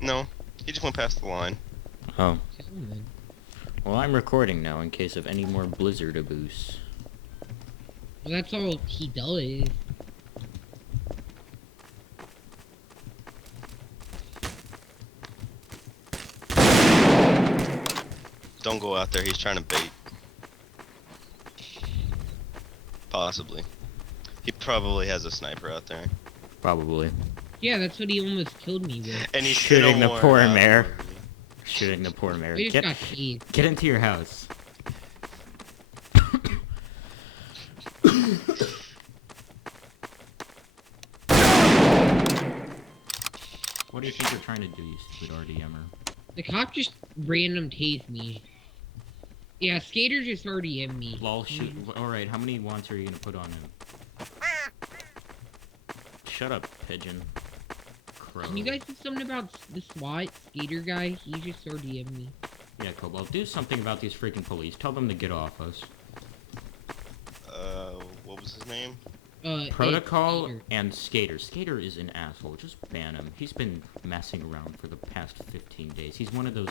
No, he just went past the line. Oh. Tell me. Well, I'm recording now in case of any more blizzard abuse. Well, that's all he does. Don't go out there. He's trying to bait. Possibly. He probably has a sniper out there. Probably. Yeah, that's what he almost killed me with. And he's Shooting still the more poor out mare. than me. Shooting the poor mare. We just got tased. Get into your house. What do you think you're trying to do, you stupid RDMer? The cop just random tased me. Yeah, Skater just already in me. Lol, shoot. Alright, how many wants are you gonna put on him? Shut up, pigeon. Crow. Can you guys do something about the SWAT Skater guy? He just already in me. Yeah, Cobalt, do something about these freaking police. Tell them to get off us. What was his name? Protocol Skater. and Skater. Skater is an asshole. Just ban him. He's been messing around for the past 15 days. He's one of those